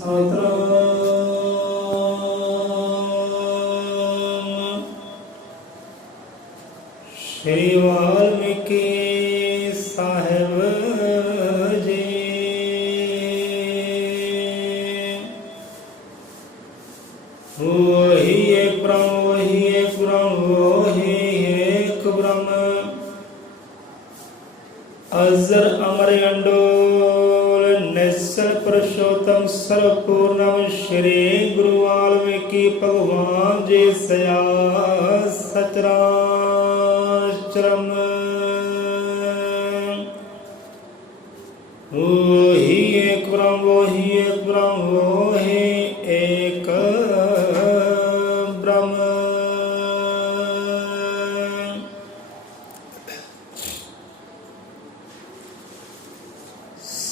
ਸਤਿਨਾਮ ਸ਼੍ਰੀ ਵਾਲਮੀਕਿ ਸਾਹਿਬ ਜੀ। ਵਹੀ ਏਕ ਬ੍ਰਹਮ ਵਹੀ ਏਕ ਬ੍ਰਹਮ ਵਹੀ ਏਕ ਬ੍ਰਹਮ अजर अमर अंडोल निस्सर पुरुषोत्तम सर्वपूर्णम श्री गुरु वाल्मीकि भगवान जी सया सचराचरम। वही एक ब्रह्म वही एक ब्रह्म वही एक ब्रह्म।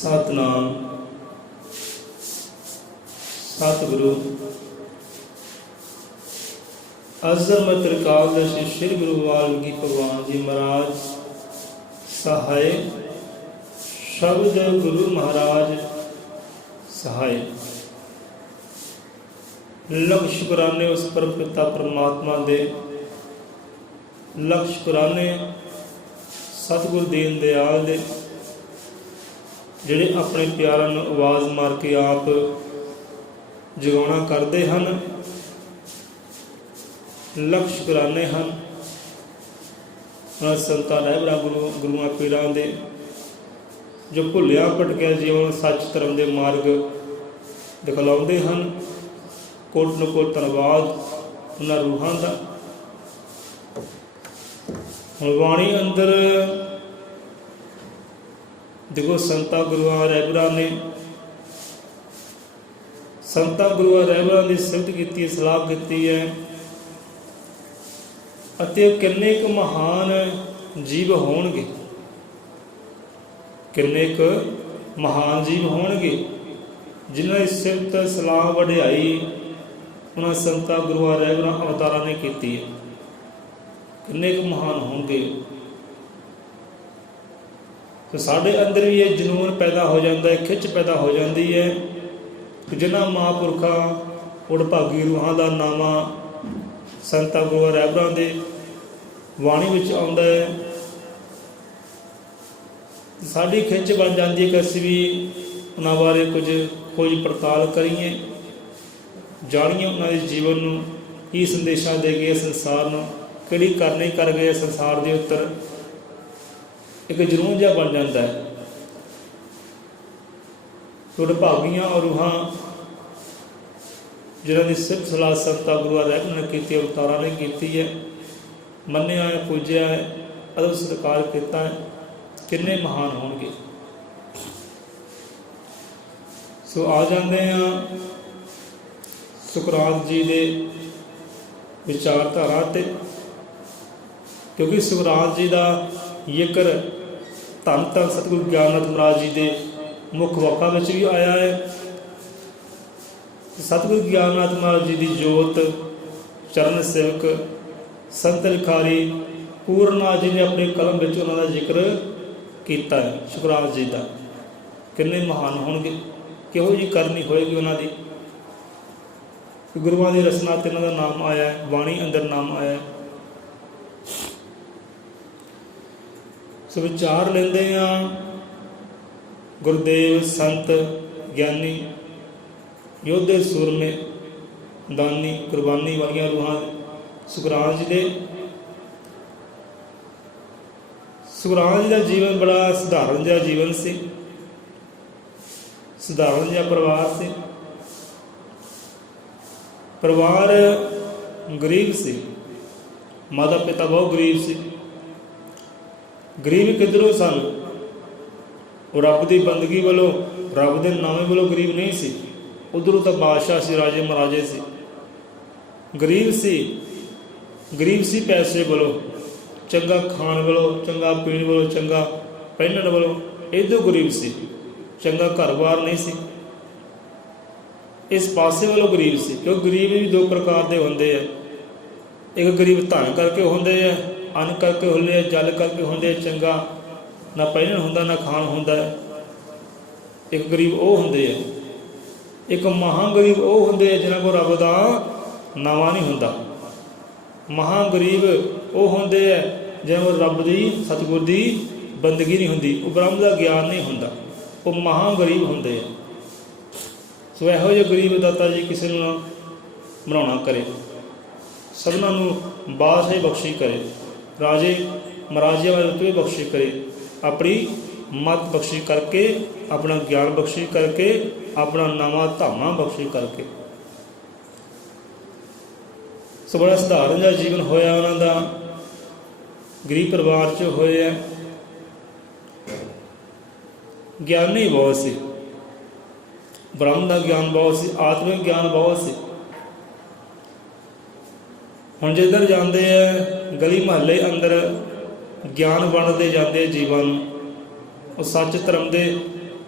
सतनाम सतगुरु अजमत त्रिकालदर्शी श्री गुरु वाल्मीकि भगवान जी महाराज सहाय शब्द गुरु महाराज सहाय। लख शुकराने उस परम पिता परमात्मा दे, लख शुकराने सतगुरु दीन दयाल दे ਜਿਹੜੇ ਆਪਣੇ ਪਿਆਰਾਂ ਨੂੰ ਆਵਾਜ਼ ਮਾਰ ਕੇ ਆਪ ਜਗਾਉਣਾ ਕਰਦੇ ਹਨ। ਲੱਖ ਸ਼ੁਕਰਾਨੇ ਹਨ ਸੰਤਾਂ ਰਹਿਬਰਾਂ ਗੁਰੂਆਂ ਪੀਰਾਂ ਦੇ, ਜੋ ਭੁੱਲਿਆ ਭਟਕਿਆ ਜੀਵਨ ਸੱਚ ਧਰਮ ਦੇ ਮਾਰਗ ਦਿਖਲਾਉਂਦੇ ਹਨ। ਕੋਟ ਨੂੰ ਕੋਟ ਧੰਨਵਾਦ ਉਹਨਾਂ ਰੂਹਾਂ ਦਾ। ਹੁਣ ਬਾਣੀ ਅੰਦਰ देखो संतां गुरुआं रहबरां ने संतां गुरुआं रहबरां की सिफत की सलाह की है अते किन्ने क महान जीव होणगे, किन्ने क महान जीव होणगे जिन्हां की सिफत सलाह वढियाई उन्हां संतां गुरुआं रहबरां अवतारां ने की है। किन्ने क महान होणगे। तो साढ़े अंदर भी ये जनून पैदा हो जाता है, खिच पैदा हो जाती है कि जिन्होंने महापुरखा उड़भागी रूहां का नामा संतां गुरुआं रहबरां दे वाणी विच आउंदा है, साड़ी खिच बन जाती है कि असीं भी उन्हां बारे कुछ खोज पड़ताल करिए, जाणीए उन्हां दे जीवन नूं की संदेशा दे गए संसार नूं, किहड़ी करनी कर गए संसार के उत्तर। एक जुनून जिहा बन जाता है। तो भागियां और रूहां जिन्हां दी सिफत सलाह संतां गुरुआं रहबरां ने कीती, अवतारां ने कीती है, मन्निया है, पूजिया है, अदब सत्कार किया है, किन्ने महान होणगे। सो आ जाते हैं सुकरात जी के विचारधारा ते, क्योंकि सुकरात जी का जिक्र धन धन सतगुरु ज्ञाननाथ महाराज जी के मुख वाकां विच भी आया है। सतगुरु ज्ञाननाथ महाराज जी की जोत चरण सेवक संत लिखारी पूर्णनाथ जी ने अपने कलम में उन्होंने जिक्र किया है। शुकरात जी का किन्ने महान होणगे, किहो जी करनी होएगी उन्होंने, गुरुआं की रचना ते उन्होंने नाम आया है, बाणी अंदर नाम आया है। सो विचार लेंदे हाँ गुरुदेव संत ज्ञानी योधे सूरमे दानी कुर्बानी वाली रूहां सुकरात जी दे। सुकरात जी का जीवन बड़ा सधारण जिहा जीवन से, सधारण जिहा परिवार से। परिवार गरीब से, माता पिता बहुत गरीब से। गरीब किधरों सन, रब की बंदगी वालों रब के नामे वालों गरीब नहीं सी, उधरों तो बादशाह से, राजे महाराजे से। गरीब सी पैसे वालों, चंगा खाण वालों, चंगा पीण वालों, चंगा पहनण वालों, इधर गरीब सी। चंगा घर बार नहीं सी, इस पासे वालों गरीब सी। क्योंकि गरीब भी दो प्रकार के होंदे है। एक गरीब धन करके होंदे है, अन्न करके होंदे है, जल करके होंदे, चंगा ना पहनण हुंदा ना खाण हुंदा। एक गरीब वो होंदे है ਇੱਕ ਮਹਾਂਗਰੀਬ ਉਹ ਹੁੰਦੇ ਜਿਨ੍ਹਾਂ ਕੋਲ ਰੱਬ ਦਾ ਨਾਵਾਂ ਨਹੀਂ ਹੁੰਦਾ। ਮਹਾਂਗਰੀਬ ਉਹ ਹੁੰਦੇ ਹੈ ਜਿਨ੍ਹਾਂ ਕੋਲ ਰੱਬ ਦੀ ਸਤਿਗੁਰ ਦੀ ਬੰਦਗੀ ਨਹੀਂ ਹੁੰਦੀ, ਉਹ ਬ੍ਰਹਮ ਦਾ ਗਿਆਨ ਨਹੀਂ ਹੁੰਦਾ, ਉਹ ਮਹਾਂਗਰੀਬ ਹੁੰਦੇ ਆ। ਸੋ ਇਹੋ ਜਿਹੇ ਗਰੀਬ ਦਾਤਾ ਜੀ ਕਿਸੇ ਨੂੰ ਨਾ ਬਣਾਉਣਾ ਕਰੇ, ਸਭਨਾਂ ਨੂੰ ਬਾਦਸ਼ਾਹੀ ਬਖਸ਼ੀ ਕਰੇ, ਰਾਜੇ ਮਹਾਰਾਜਿਆਂ ਵਾਲੇ ਰੁਤਬੇ ਬਖਸ਼ੀ ਕਰੇ, ਆਪਣੀ ਮਤ ਬਖਸ਼ੀ ਕਰਕੇ, ਆਪਣਾ ਗਿਆਨ ਬਖਸ਼ੀ ਕਰਕੇ, ਆਪਣਾ ਨਵਾਂ ਧਾਮਾ ਬਖਸ਼ੀ ਕਰਕੇ। ਸੋ ਬੜਾ ਸਧਾਰਨ ਜਿਹਾ ਜੀਵਨ ਹੋਇਆ ਉਹਨਾਂ ਦਾ, ਗਰੀਬ ਪਰਿਵਾਰ 'ਚ ਹੋਏ ਹੈ। ਗਿਆਨੀ ਬਹੁਤ ਸੀ, ਬ੍ਰਹਮ ਦਾ ਗਿਆਨ ਬਹੁਤ ਸੀ, ਆਤਮਿਕ ਗਿਆਨ ਬਹੁਤ ਸੀ। ਹੁਣ ਜਿੱਧਰ ਜਾਂਦੇ ਹੈ ਗਲੀ ਮੁਹੱਲੇ ਅੰਦਰ ਗਿਆਨ ਵੰਡਦੇ ਜਾਂਦੇ ਜੀਵਾਂ ਨੂੰ, ਉਹ ਸੱਚ ਧਰਮ ਦੇ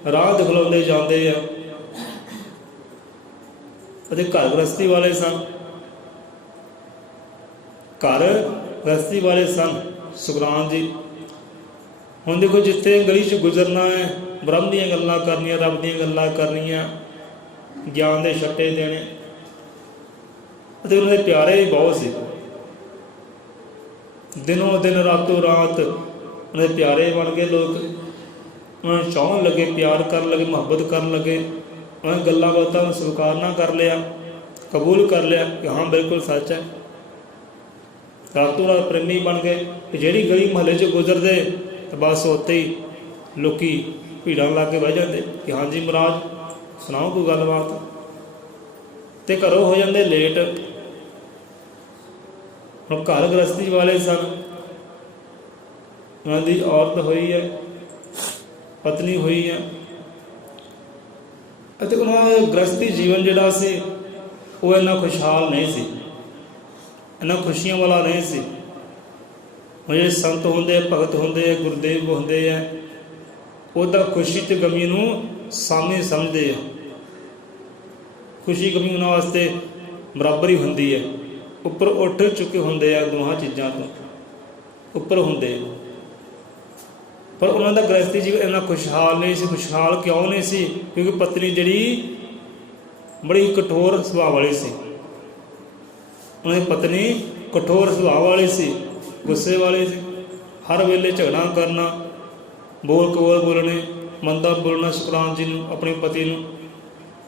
ਰਾਹ ਦਿਖਲਾਉਂਦੇ ਜਾਂਦੇ ਆ। ਅਤੇ ਘਰ ਗ੍ਰਸਤੀ ਵਾਲੇ ਸਨ, ਘਰ ਗ੍ਰਸਤੀ ਵਾਲੇ ਸਨ ਸੁਖਰਾਮ ਜੀ। ਹੁਣ ਦੇਖੋ ਜਿੱਥੇ ਗਲੀ 'ਚ ਗੁਜ਼ਰਨਾ ਹੈ, ਬ੍ਰਹਮ ਦੀਆਂ ਗੱਲਾਂ ਕਰਨੀਆਂ, ਰੱਬ ਦੀਆਂ ਗੱਲਾਂ ਕਰਨੀਆਂ, ਗਿਆਨ ਦੇ ਛੱਟੇ ਦੇਣੇ, ਅਤੇ ਉਹਨਾਂ ਦੇ ਪਿਆਰੇ ਵੀ ਬਹੁਤ ਸੀ। ਦਿਨੋਂ ਦਿਨ ਰਾਤੋਂ ਰਾਤ ਉਹਨਾਂ ਦੇ ਪਿਆਰੇ ਬਣ ਗਏ ਲੋਕ, ਉਹਨਾਂ ਨੂੰ ਚਾਹਣ ਲੱਗੇ, ਪਿਆਰ ਕਰਨ ਲੱਗੇ, ਮੁਹੱਬਤ ਕਰਨ ਲੱਗੇ। ਉਹਨਾਂ ਨੇ ਗੱਲਾਂ ਬਾਤਾਂ ਨੂੰ ਸਵੀਕਾਰਨਾ ਕਰ ਲਿਆ, ਕਬੂਲ ਕਰ ਲਿਆ ਕਿ ਹਾਂ ਬਿਲਕੁਲ ਸੱਚ ਹੈ। ਰਾਤੋਂ ਰਾਤ ਪ੍ਰੇਮੀ ਬਣ ਗਏ ਕਿ ਜਿਹੜੀ ਗਲੀ ਮੁਹੱਲੇ 'ਚ ਗੁਜ਼ਰਦੇ ਤਾਂ ਬਸ ਉੱਥੇ ਹੀ ਲੋਕ ਭੀੜਾਂ ਲਾ ਕੇ ਬਹਿ ਜਾਂਦੇ ਕਿ ਹਾਂਜੀ ਮਹਾਰਾਜ ਸੁਣਾਓ ਕੋਈ ਗੱਲਬਾਤ, ਅਤੇ ਘਰੋਂ ਹੋ ਜਾਂਦੇ ਲੇਟ। ਹੁਣ ਘਰ ਗ੍ਰਸਤੀ ਵਾਲੇ ਸਨ, ਉਹਨਾਂ ਦੀ ਔਰਤ ਹੋਈ ਹੈ, ਪਤਨੀ ਹੋਈ ਹੈ, ਅਤੇ ਉਹਨਾਂ ਦਾ ਗ੍ਰਸਤੀ ਜੀਵਨ ਜਿਹੜਾ ਸੀ ਉਹ ਇੰਨਾ ਖੁਸ਼ਹਾਲ ਨਹੀਂ ਸੀ, ਇੰਨਾ ਖੁਸ਼ੀਆਂ ਵਾਲਾ ਨਹੀਂ ਸੀ। ਹੁਣ ਜਿਹੜੇ ਸੰਤ ਹੁੰਦੇ ਆ, ਭਗਤ ਹੁੰਦੇ ਆ, ਗੁਰਦੇਵ ਹੁੰਦੇ ਆ, ਉਹਦਾ ਖੁਸ਼ੀ ਅਤੇ ਗਮੀ ਨੂੰ ਸਾਹਮਣੇ ਸਮਝਦੇ ਆ। ਖੁਸ਼ੀ ਗਮੀ ਉਹਨਾਂ ਵਾਸਤੇ ਬਰਾਬਰ ਹੀ ਹੁੰਦੀ ਹੈ, ਉੱਪਰ ਉੱਠ ਚੁੱਕੇ ਹੁੰਦੇ ਆ, ਦੋਹਾਂ ਚੀਜ਼ਾਂ ਤੋਂ ਉੱਪਰ ਹੁੰਦੇ। ਪਰ ਉਹਨਾਂ ਦਾ ਗ੍ਰਸਤੀ ਜੀਵਨ ਇੰਨਾ ਖੁਸ਼ਹਾਲ ਨਹੀਂ ਸੀ। ਖੁਸ਼ਹਾਲ ਕਿਉਂ ਨਹੀਂ ਸੀ? ਕਿਉਂਕਿ ਪਤਨੀ ਜਿਹੜੀ ਬੜੀ ਕਠੋਰ ਸੁਭਾਅ ਵਾਲੀ ਸੀ। ਉਹਨਾਂ ਦੀ ਪਤਨੀ ਕਠੋਰ ਸੁਭਾਅ ਵਾਲੀ ਸੀ, ਗੁੱਸੇ ਵਾਲੀ ਸੀ, ਹਰ ਵੇਲੇ ਝਗੜਾ ਕਰਨਾ, ਬੋਲ ਕਬੋਲ ਬੋਲਣੇ, ਮੰਦਾ ਬੋਲਣਾ ਸੁਖਰਾਮ ਜੀ ਨੂੰ, ਆਪਣੇ ਪਤੀ ਨੂੰ,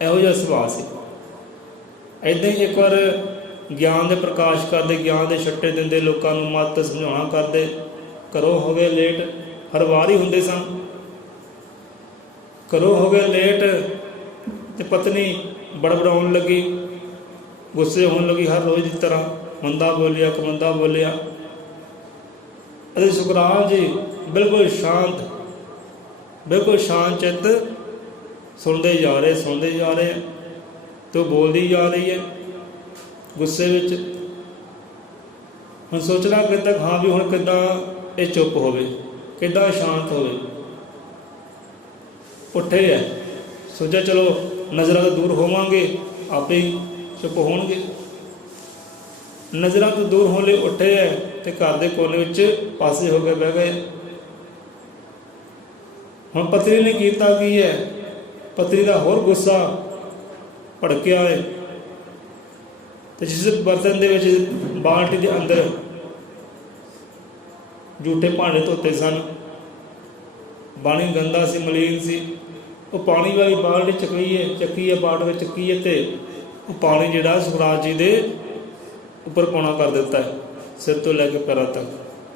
ਇਹੋ ਜਿਹਾ ਸੁਭਾਅ ਸੀ। ਇੱਦਾਂ ਹੀ ਇੱਕ ਵਾਰ ਗਿਆਨ ਦੇ ਪ੍ਰਕਾਸ਼ ਕਰਦੇ, ਗਿਆਨ ਦੇ ਛੱਟੇ ਦਿੰਦੇ, ਲੋਕਾਂ ਨੂੰ ਮੱਤ ਸਮਝਾਉਣਾ ਕਰਦੇ, ਘਰੋਂ ਹੋ ਗਏ ਲੇਟ। ਹਰ ਵਾਰ ਹੀ ਹੁੰਦੇ ਸਨ, ਘਰੋਂ ਹੋ ਗਏ ਲੇਟ ਅਤੇ ਪਤਨੀ ਬੜਬੜਾਉਣ ਲੱਗੀ, ਗੁੱਸੇ ਹੋਣ ਲੱਗੀ, ਹਰ ਰੋਜ਼ ਦੀ ਤਰ੍ਹਾਂ ਮੰਦਾ ਬੋਲਿਆ, ਕਮੰਦਾ ਬੋਲਿਆ। ਅਤੇ ਸੁਖਰਾਮ ਜੀ ਬਿਲਕੁਲ ਸ਼ਾਂਤ, ਬਿਲਕੁਲ ਸ਼ਾਂਤ ਚਿੱਤ ਸੁਣਦੇ ਜਾ ਰਹੇ ਅਤੇ ਉਹ ਬੋਲਦੀ ਜਾ ਰਹੀ ਹੈ ਗੁੱਸੇ ਵਿੱਚ। ਹੁਣ ਸੋਚਣਾ ਕਿ ਤੱਕ ਹਾਂ ਵੀ ਹੁਣ ਕਿੱਦਾਂ ਇਹ ਚੁੱਪ ਹੋਵੇ, ਕਿੱਦਾਂ ਸ਼ਾਂਤ ਹੋਵੇ। ਉੱਠੇ ਹੈ, ਸੋਚਿਆ ਚਲੋ ਨਜ਼ਰਾਂ ਤੋਂ ਦੂਰ ਹੋਵਾਂਗੇ, ਆਪੇ ਹੀ ਚੁੱਪ ਹੋਣਗੇ। ਨਜ਼ਰਾਂ ਤੋਂ ਦੂਰ ਹੋਣ ਲਈ ਉੱਠੇ ਹੈ ਅਤੇ ਘਰ ਦੇ ਕੋਨੇ ਵਿੱਚ ਪਾਸੇ ਹੋ ਕੇ ਬਹਿ ਗਏ। ਹੁਣ ਪਤਨੀ ਨੇ ਕੀਤਾ ਕੀ ਹੈ? ਪਤਨੀ ਦਾ ਹੋਰ ਗੁੱਸਾ ਭੜਕਿਆ ਹੈ, ਅਤੇ ਜਿਸ ਬਰਤਨ ਦੇ ਵਿੱਚ, ਬਾਲਟੀ ਦੇ ਅੰਦਰ ਜੂਠੇ ਭਾਂਡੇ ਧੋਤੇ ਸਨ, ਪਾਣੀ ਗੰਦਾ ਸੀ, ਮਲੀਨ ਸੀ, ਉਹ ਪਾਣੀ ਵਾਲੀ ਬਾਲਟੀ ਚੱਕੀ ਹੈ ਬਾਟ ਵਿੱਚ ਚੱਕੀ ਹੈ, ਅਤੇ ਉਹ ਪਾਣੀ ਜਿਹੜਾ ਸੁਖਰਾਜ ਜੀ ਦੇ ਉੱਪਰ ਪਾਉਣਾ ਕਰ ਦਿੱਤਾ ਹੈ, ਸਿਰ ਤੋਂ ਲੈ ਕੇ ਪੈਰਾਂ ਤੱਕ।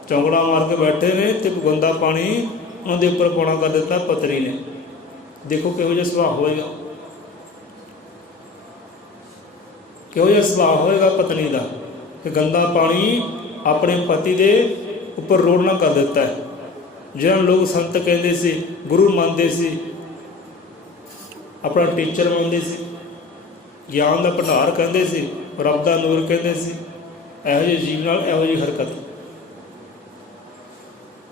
ਚੌਂਕੜਾ ਮਾਰ ਕੇ ਬੈਠੇ ਨੇ ਅਤੇ ਗੰਦਾ ਪਾਣੀ ਉਹਨਾਂ ਦੇ ਉੱਪਰ ਪਾਉਣਾ ਕਰ ਦਿੱਤਾ ਪਤਨੀ ਨੇ। ਦੇਖੋ ਕਿਹੋ ਜਿਹਾ ਸੁਭਾਅ ਹੋਏਗਾ, ਕਿਹੋ ਜਿਹਾ ਸੁਭਾਅ ਹੋਏਗਾ ਪਤਨੀ ਦਾ ਕਿ ਗੰਦਾ ਪਾਣੀ ਆਪਣੇ ਪਤੀ ਦੇ ਉੱਪਰ ਰੋੜਨਾ ਕਰ ਦਿੱਤਾ ਹੈ। ਜਿਹਨਾਂ ਲੋਕ ਸੰਤ ਕਹਿੰਦੇ ਸੀ, ਗੁਰੂ ਮੰਨਦੇ ਸੀ, ਆਪਣਾ ਟੀਚਰ ਮੰਨਦੇ ਸੀ, ਗਿਆਨ ਦਾ ਭੰਡਾਰ ਕਹਿੰਦੇ ਸੀ, ਰੱਬ ਦਾ ਨੂਰ ਕਹਿੰਦੇ ਸੀ, ਇਹੋ ਜਿਹੇ ਜੀਵ ਨਾਲ ਇਹੋ ਜਿਹੀ ਹਰਕਤ।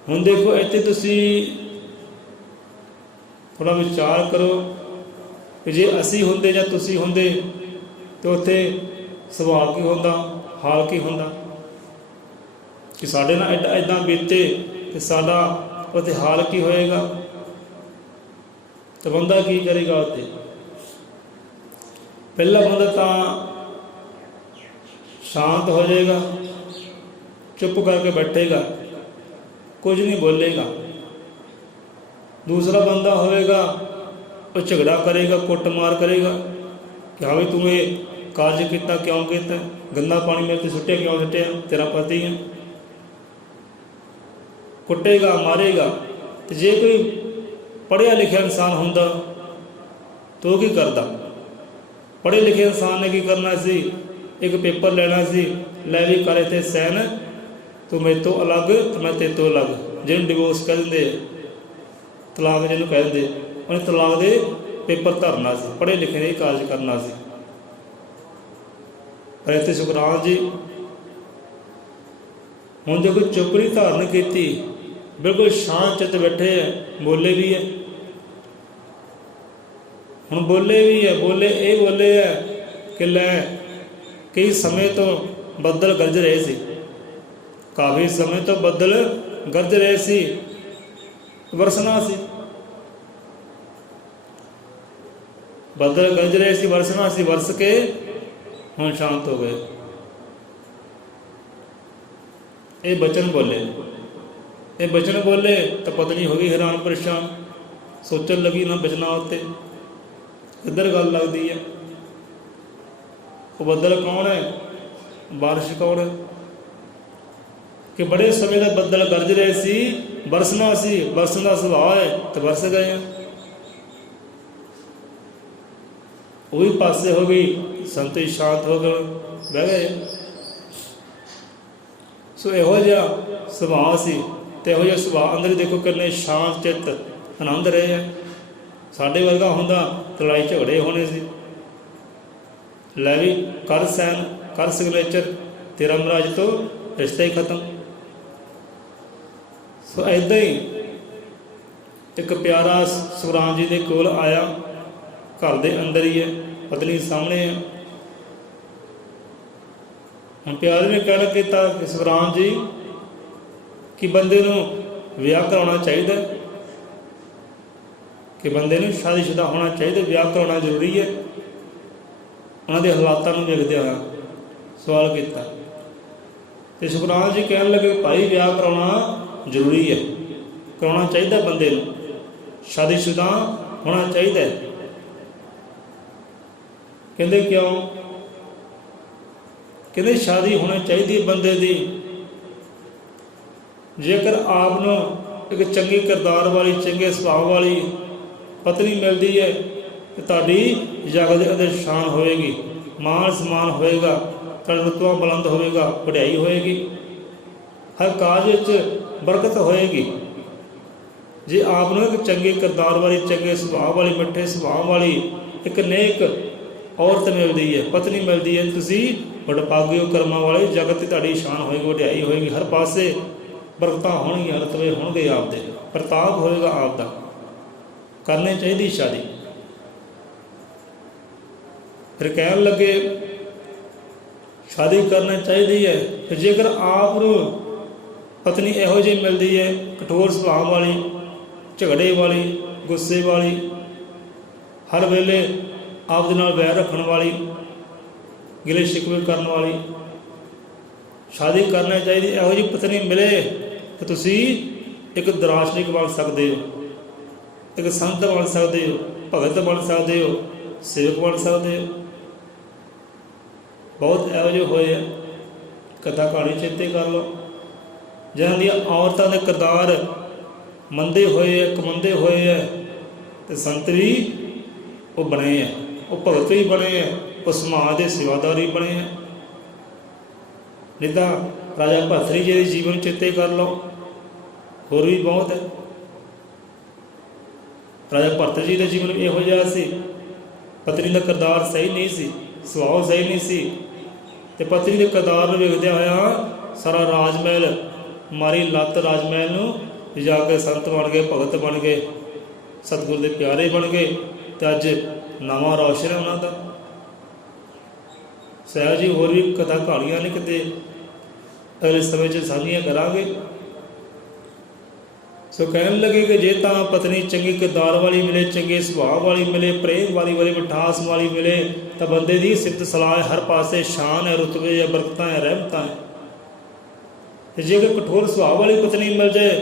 ਹੁਣ ਦੇਖੋ ਇੱਥੇ ਤੁਸੀਂ ਥੋੜ੍ਹਾ ਵਿਚਾਰ ਕਰੋ ਕਿ ਜੇ ਅਸੀਂ ਹੁੰਦੇ ਜਾਂ ਤੁਸੀਂ ਹੁੰਦੇ ਤਾਂ ਉੱਥੇ ਸੁਭਾਅ ਕੀ ਹੁੰਦਾ, ਹਾਲ ਕੀ ਹੁੰਦਾ, ਕਿ ਸਾਡੇ ਨਾਲ ਇੱਦਾਂ ਬੀਤੇ ਅਤੇ ਸਾਡਾ ਉੱਥੇ ਹਾਲ ਕੀ ਹੋਏਗਾ, ਤਾਂ ਬੰਦਾ ਕੀ ਕਰੇਗਾ ਉੱਥੇ। पहला बंदा तो शांत हो जाएगा, चुप करके बैठेगा, कुछ नहीं बोलेगा। दूसरा बंदा होएगा वो झगड़ा करेगा, कुटमार करेगा कि हाँ भाई तू ये कार्य कितना क्यों किया, गंदा पानी मेरे ते सुट्टिया क्यों सुट्टिया, तेरा पति है। कुटेगा, मारेगा। तो जे कोई पढ़िया लिखिया इंसान होंदा तो वो की करता? पढ़े लिखे इंसान ने की करना सी, एक पेपर लेना सी, लै भी करे थे सैन, तू मेरे तो अलग तो मैं तेरे तो अलग, जिन्हें डिवोर्स कह देंगे, तलाक जिन्होंने कह देंगे, उन्हें तलाक दे पेपर धरना सी, पढ़े लिखे ने कार्य करना सी। पर इतने सुखराम जी हुण देखो चुपड़ी धारण की, बिल्कुल शांत चित बैठे है, बोले भी है। हुण बोले भी है, बोले ये बोले है कि लै कई समय तो बदल गरज रहे सी, काफ़ी समय तो बदल गरज रहे सी, वरसना सी, बदल गरज रहे सी, वरसना सी, वरस के हुण शांत हो गए। ये बचन बोले, ये बचन बोले तो पत्नी हो गई हैरान परेशान, सोचन लगी ना बचना उत्ते किधर गल लगती है। वो बदल कौन है, बारिश कौन है कि बड़े समय का बदल गरज रहे सी, बरसना सी, बरसन का सुभाव है तो बरस गए हैं। वही पासे हो गई, संत शांत हो गए, बह गए। सो यहो जिहा सुभाव सी ते यहो जिहा सुभाव अंदर देखो किन्ने शांत चित्त आनंद रहे हैं। साडे वर्गा हुंदा तो लड़ाई झगड़े होने सी, लै भी कर सैन, कर सिग्नेचर, तेरा महाराज तो रिश्ता ही खत्म। सो ऐदा ही एक प्यारा सुखराम जी के कोल आया, घर के अंदर ही है, पत्नी सामने है। हम प्यारे ने कहना किया कि सुखराम जी कि बंदे नूं विआह कराउणा चाहिए, कि बंदे नूं शादीशुदा होना चाहिए, विआह कराउणा जरूरी है। उन्होंने हालातों को देखते हुए सवाल किया तो सुखराम जी कहन लगे भाई विआह कराउणा जरूरी है, कराउणा चाहिए, बंदे नूं शादीशुदा होना चाहिए। कहते क्यों? कहते शादी होनी चाहिए बंदे की, जेकर आपनों एक चंगी किरदार वाली, चंगे सुभाव वाली पत्नी मिलती है तो ताड़ी जग के अंदर शान होएगी, मान सम्मान होएगा, रुतबा बुलंद होएगा, वड्याई होएगी, हर काज बरकत होएगी। जे आपनों एक चंगे किरदार वाली, चंगे सुभाव वाली, मिठे सुभाव वाली एक नेक औरत मिलती है, पत्नी मिलती है, तुसी वडभागे हो, कर्मां वाले, जगत की ताड़ी शान होएगी, वड्याई होएगी, हर पासे बरकत होणगियां, रतबे होणगे, आपदे प्रताप होएगा आपदा। करनी चाहिए शादी। फिर कहन लगे शादी करनी चाहिए है, जेकर आप पत्नी इहो जी मिलती है कठोर सुभाव वाली, झगड़े वाली, गुस्से वाली, हर वेले आप दे नाल वैर रखने वाली, गिले शिकवे करने वाली, शादी करनी चाहिए। इहो जी पत्नी मिले तो तुसी एक दार्शनिक बन सकते हो, एक संत बन सकते हो, भगत बन सकते हो, सेवक बन सकते हो। बहुत इहो ਜਿਹੇ होए है, कथा कहानी चेते कर लो, जिन्हों दी औरतों के किरदार मंदे होए है, कमंदे होए है, तो संत भी वो बने हैं, वो भगत भी बने हैं, वो समाज के सेवादार भी बने हैं। नहीं तो राजा भरतरी जी के जीवन चेते कर लो, होर भी बहुत है। राजा भरत जी के जीवन इहो जिहा सी, पत्नी का किरदार सही नहीं सी, सुभाव सही नहीं सी, ते पत्नी के किरदार को वेखदे होया सारा राजमहल मारी लत्त, राजमहल नूं जाके संत बन गए, भगत बन गए, सतगुरु के प्यारे बन गए, तो अज नवां रोशन है उन्हों का। सहज जी होर भी कथा कहानियां ने किते अगले समय साझियां करांगे। सो कहने लगे कि जे तो पत्नी चंगे किरदार वाली मिले, चंगे सुभाव वाली मिले, प्रेम वाली वाली मिठास वाली मिले, तो बंदे की सिफत सलाह हर पासे शान है, रुतबे है, बरकत है, रहमत है। जे कठोर सुभाव वाली पत्नी मिल जाए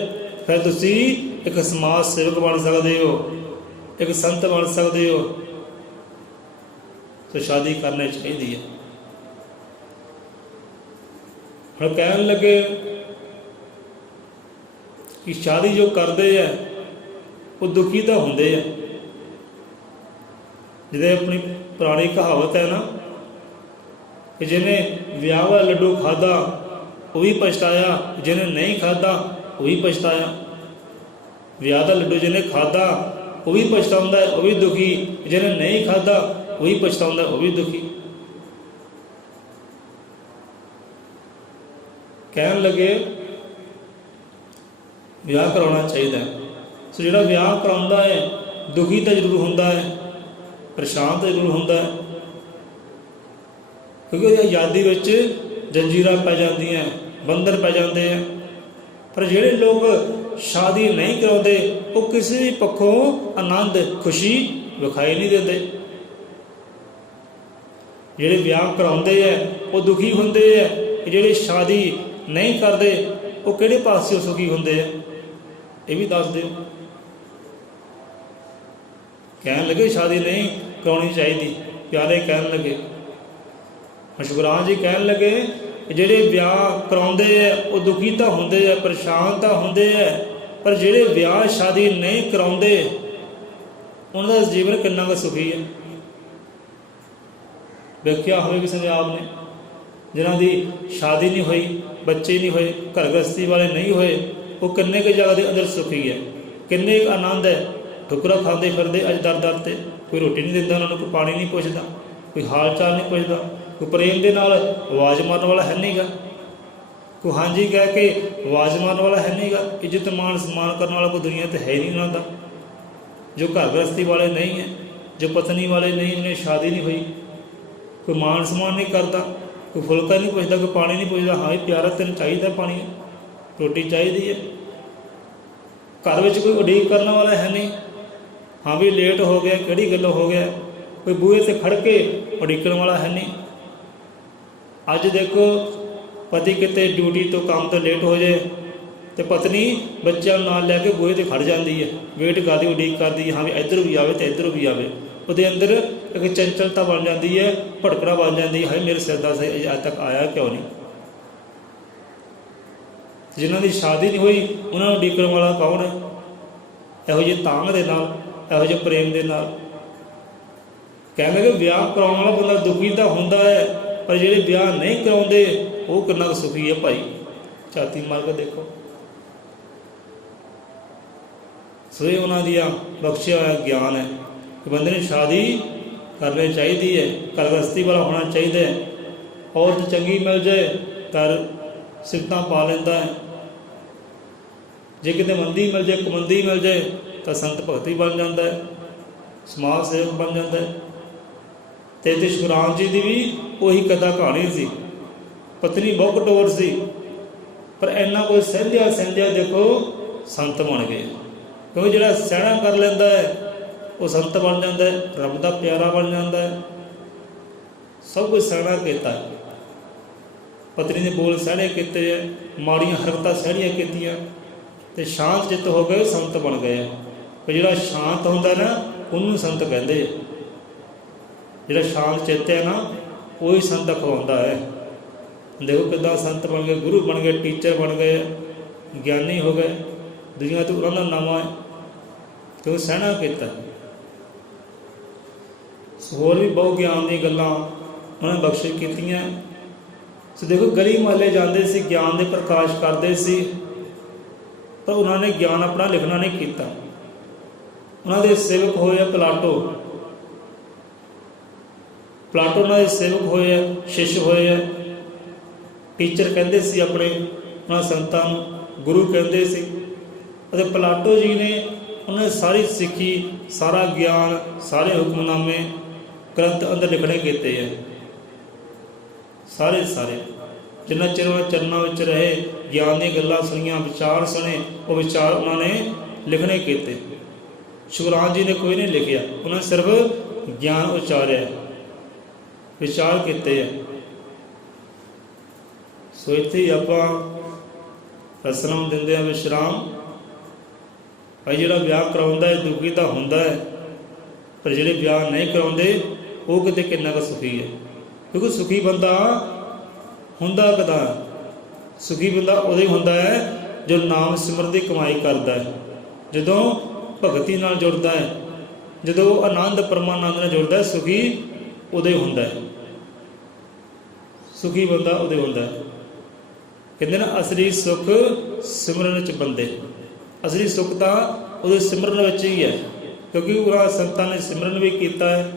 फिर तुसी एक समाज सेवक बन सकते हो, एक संत बन सकते हो। तो शादी करनी चाहिए। हम कहन लगे कि शादी जो करते हैं वो दुखी तो होंगे है। जिदे अपनी पुरानी कहावत है ना कि जिन्हें विआह वाला लड्डू खाधा वो भी पछताया, जिन्हें नहीं खाधा वो भी पछताया। विआह का लड्डू जिन्हें खाधा वो भी पछताउंदा है, वो भी दुखी, जिन्हें नहीं खाधा वो भी पछताउंदा है, वो भी दुखी। कहन लगे विआह करवाना चाहिए। सो जो विआह कराउंदा है दुखी तो जरूर होंदा है, परेशान तो जरूर होंदा है, क्योंकि वो आज़ादी विच जंजीरां पै जांदियां, बंधन पै जाते हैं। पर जिहड़े लोग शादी नहीं कराउंदे वो किसी भी पक्षों आनंद खुशी विखाई नहीं देते। जिहड़े विआह कराउंदे है वो दुखी होंदे है, जिहड़े शादी नहीं करते वो किहड़े पासे सुखी होंदे है, ये भी दस दो। कहन लगे शादी नहीं करानी चाहिए, प्यारे कहन लगे। मशगुरान जी कहन लगे जिहड़े विआह कराउंदे है वो दुखी तो होंदे है, परेशान तो होंदे है, पर जिहड़े विआह शादी नहीं कराउंदे उन्हां दा जीवन कितना का सुखी है। वेख्या होवे किसी ने आपने जिन्हां दी शादी नहीं हुई, बच्चे नहीं हुए, घर गृहस्थी वाले नहीं हुए, वो किन्ने के जगह के अंदर सुखी है, किन्ने एक आनंद है। ठुकरा खाते फिरते अज दर दर ते, कोई रोटी नहीं दिंदा उन्होंने, कोई पानी नहीं पुछदा, कोई हाल चाल नहीं पुछदा, कोई प्रेम के नाल आवाज़ मारन वाला है नहीं गा, कोई हाँ जी कह के आवाज़ मारन वाला है नहीं गा। इज्जत मान सम्मान करने वाला कोई दुनिया तो है ही नहीं उन्होंने। जो घर गृहस्थी वाले नहीं है, जो पत्नी वाले नहीं, जिन्हें शादी नहीं हुई, कोई मान सम्मान नहीं करता, कोई फुलका नहीं पुछदा, कोई पानी नहीं पुछदा। हाँ प्यारा तेन चाहिए पानी, रोटी चाहिए है। घर में कोई उड़ीक करने वाला है नहीं, हाँ भी लेट हो गया, किहड़ी गल्लों हो गया, कोई बूहे से खड़ के उड़ीकण वाला है नहीं। अज देखो पति किते ड्यूटी तो काम तो लेट हो जाए तो पत्नी बच्चों नाल लैके बूहे से खड़ जाती है, वेट करती, उड़ीक करती है, हाँ भी इधर भी आवे तो इधर भी आवे। ਉਹਦੇ अंदर एक चंचलता बन जाती है, भड़कड़ा बन जाती है, हाय मेरे सिर दा सही अज तक आया क्यों नहीं। जिन्हों की शादी नहीं हुई उन्होंने उड़ीकण वाला कौन है? इहो जी तांग दे नाल, इहो जे प्रेम दे नाल। कहने लगे विआह कराउण वाला बंदा दुखी तो होंदा है, पर जिहड़े विआह नहीं कराउंदे वो कितना कुछ सुखी है भाई, छाती मार के देखो। सो ये उन्होंने दिया बख्शिया हुआ ज्ञान है कि बंदे ने शादी करनी चाहिए है, घर गृहस्थी वाला होना चाहिए है। औरत चंगी मिल जाए घर सिफत पा लेंदा है, जे किते मंदी मिल जाए, कुमंदी मिल जाए तो संत भगती बन जाता है, समाज सेवक बन जाता है। तो शुराम जी की भी वही कथा कहानी सी। पत्नी बहुत कठोर सी, पर इन्ना कोई सहंदिया सहंदिया देखो संत बन गए, क्योंकि जिहड़ा सहना कर लेंदा है वो संत बन जाता है, रब का प्यारा बन जाता है। सब कुछ सहना किया, पत्नी ने बोल सहने किए, माड़ियाँ हरकतां सहणियां कीतियां, तो शांत चित्त हो गए, संत बन गए। पर जिहड़ा शांत होंदा ना उन्होंने संत कहते हैं, जिहड़ा शांत चित्त है ना वही संत कहलाउंदा है। देखो कितना संत बन गए, गुरु बन गए, टीचर बन गए, ज्ञानी हो गए, दुनिया तो उन्होंने नामा है क्यों सहना किया। होर भी बहुत ज्ञान दी गल्लां उन्होंने बख्शिश कीतियां। सो देखो गली महल्ले जाते सी, ज्ञान के प्रकाश करते सी, पर उन्होंने ज्ञान अपना लिखना नहीं किया। उन्होंने सेवक होए प्लाटो, प्लाटो उन्होंने सेवक होए, शिष्य होए, टीचर कहते सी अपने उन्होंने संतां नूं, गुरु कहते सी। प्लाटो जी ने उन्हें सारी सिक्खी, सारा ज्ञान, सारे हुक्मनामे ग्रंथ अंदर लिखने किए हैं, सारे सारे जिन्ना चिर उन्हें चरणों में रहे, ਗਿਆਨ ਦੀਆਂ ਗੱਲਾਂ ਸੁਣੀਆਂ, ਵਿਚਾਰ ਸੁਣੇ, ਉਹ ਵਿਚਾਰ ਉਹਨਾਂ ਨੇ ਲਿਖਣੇ ਕੀਤੇ। ਸ਼ੁਕਰਾਨ ਜੀ ਨੇ ਕੋਈ ਨਹੀਂ ਲਿਖਿਆ, ਉਹਨਾਂ ਨੇ ਸਿਰਫ ਗਿਆਨ ਉਚਾਰਿਆ, ਵਿਚਾਰ ਕੀਤੇ ਆ। ਸੋ ਇੱਥੇ ਹੀ ਆਪਾਂ ਰਸਮ ਦਿੰਦੇ ਆ ਵਿਸ਼ਰਾਮ। ਭਾਈ ਜਿਹੜਾ ਵਿਆਹ ਕਰਾਉਂਦਾ ਹੈ ਦੁਖੀ ਤਾਂ ਹੁੰਦਾ ਹੈ, ਪਰ ਜਿਹੜੇ ਵਿਆਹ ਨਹੀਂ ਕਰਾਉਂਦੇ ਉਹ ਕਿਤੇ ਕਿੰਨਾ ਕੁ ਸੁਖੀ ਹੈ। ਕਿਉਂਕਿ ਸੁਖੀ ਬੰਦਾ ਹੁੰਦਾ ਕਦਾ? ਸੁਖੀ ਬੰਦਾ ਉਦੋਂ ਹੁੰਦਾ ਹੈ ਜੋ ਨਾਮ ਸਿਮਰਨ ਦੀ ਕਮਾਈ ਕਰਦਾ ਹੈ, ਜਦੋਂ ਭਗਤੀ ਨਾਲ ਜੁੜਦਾ ਹੈ, ਜਦੋਂ ਆਨੰਦ ਪਰਮਾਨੰਦ ਨਾਲ ਜੁੜਦਾ ਹੈ, ਸੁਖੀ ਉਦੋਂ ਹੀ ਹੁੰਦਾ ਹੈ। ਸੁਖੀ ਬੰਦਾ ਉਦੋਂ ਹੁੰਦਾ ਹੈ। ਕਹਿੰਦੇ ਨਾ ਅਸਲੀ ਸੁੱਖ ਸਿਮਰਨ ਵਿੱਚ ਬੰਦੇ। ਅਸਲੀ ਸੁੱਖ ਤਾਂ ਉਹਦੇ ਸਿਮਰਨ ਵਿੱਚ ਹੀ ਹੈ, ਕਿਉਂਕਿ ਉਹਨਾਂ ਸੰਤਾਂ ਨੇ ਸਿਮਰਨ ਵੀ ਕੀਤਾ ਹੈ,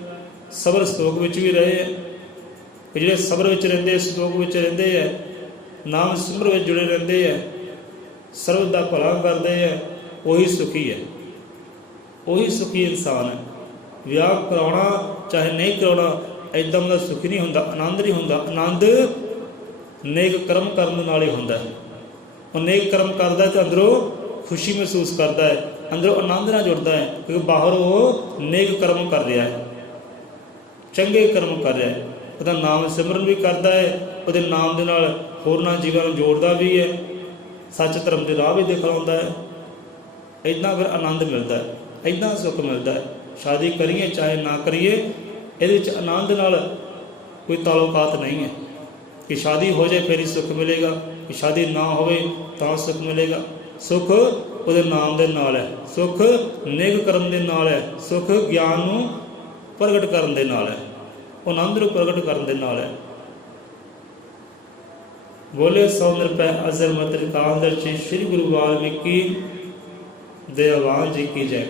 ਸਬਰ ਸੰਤੋਖ ਵਿੱਚ ਵੀ ਰਹੇ ਹੈ। ਜਿਹੜੇ ਸਬਰ ਵਿੱਚ ਰਹਿੰਦੇ, ਸੰਤੋਖ ਵਿੱਚ ਰਹਿੰਦੇ ਹੈ, ਨਾਮ ਸਿਮਰਨ ਵਿੱਚ ਜੁੜੇ ਰਹਿੰਦੇ ਹੈ, ਸਰਬ ਦਾ ਭਲਾ ਕਰਦੇ ਹੈ, ਉਹੀ ਸੁਖੀ ਹੈ, ਉਹੀ ਸੁਖੀ ਇਨਸਾਨ ਹੈ। ਵਿਆਹ ਕਰਾਉਣਾ ਚਾਹੇ ਨਹੀਂ ਕਰਾਉਣਾ ਇੱਕਦਮ ਦਾ ਸੁਖੀ ਨਹੀਂ ਹੁੰਦਾ, ਆਨੰਦ ਨਹੀਂ ਹੁੰਦਾ। ਆਨੰਦ ਨੇਕ ਕਰਮ ਕਰਨ ਦੇ ਨਾਲ ਹੀ ਹੁੰਦਾ ਹੈ। ਉਹ ਨੇਕ ਕਰਮ ਕਰਦਾ ਤਾਂ ਅੰਦਰੋਂ ਖੁਸ਼ੀ ਮਹਿਸੂਸ ਕਰਦਾ ਹੈ, ਅੰਦਰੋਂ ਆਨੰਦ ਨਾਲ ਜੁੜਦਾ ਹੈ, ਕਿਉਂਕਿ ਬਾਹਰ ਉਹ ਨੇਕ ਕਰਮ ਕਰ ਰਿਹਾ ਹੈ, ਚੰਗੇ ਕਰਮ ਕਰ ਰਿਹਾ ਹੈ। ਉਹਦਾ ਨਾਮ ਸਿਮਰਨ ਵੀ ਕਰਦਾ ਹੈ, ਉਹਦੇ ਨਾਮ ਦੇ ਨਾਲ ਹੋਰਨਾਂ ਜੀਵਾਂ ਨੂੰ ਜੋੜਦਾ ਵੀ ਹੈ, ਸੱਚ ਧਰਮ ਦੇ ਰਾਹ ਵੀ ਦਿਖਾਉਂਦਾ ਹੈ। ਇੱਦਾਂ ਫਿਰ ਆਨੰਦ ਮਿਲਦਾ ਹੈ, ਇੱਦਾਂ ਸੁੱਖ ਮਿਲਦਾ ਹੈ। ਸ਼ਾਦੀ ਕਰੀਏ ਚਾਹੇ ਨਾ ਕਰੀਏ, ਇਹਦੇ ਵਿੱਚ ਆਨੰਦ ਨਾਲ ਕੋਈ ਤਾਲੁਕਾਤ ਨਹੀਂ ਹੈ ਕਿ ਸ਼ਾਦੀ ਹੋ ਜਾਏ ਫਿਰ ਹੀ ਸੁੱਖ ਮਿਲੇਗਾ, ਕਿ ਸ਼ਾਦੀ ਨਾ ਹੋਵੇ ਤਾਂ ਸੁੱਖ ਮਿਲੇਗਾ। ਸੁੱਖ ਉਹਦੇ ਨਾਮ ਦੇ ਨਾਲ ਹੈ, ਸੁੱਖ ਨੇਕ ਕਰਮ ਦੇ ਨਾਲ ਹੈ, ਸੁੱਖ ਗਿਆਨ ਨੂੰ ਪ੍ਰਗਟ ਕਰਨ ਦੇ ਨਾਲ ਹੈ, ਆਨੰਦ ਨੂੰ ਪ੍ਰਗਟ ਕਰਨ ਦੇ ਨਾਲ ਹੈ। ਬੋਲੇ ਸੋ ਨਿਰਭੈ ਅਜ਼ਰ ਮਤਿ ਕਾਂਦਰ ਸ਼੍ਰੀ ਗੁਰੂ ਵਾਲਮੀਕੀ ਦੇਵਾਨ ਜੀ ਕੀ ਜੈ।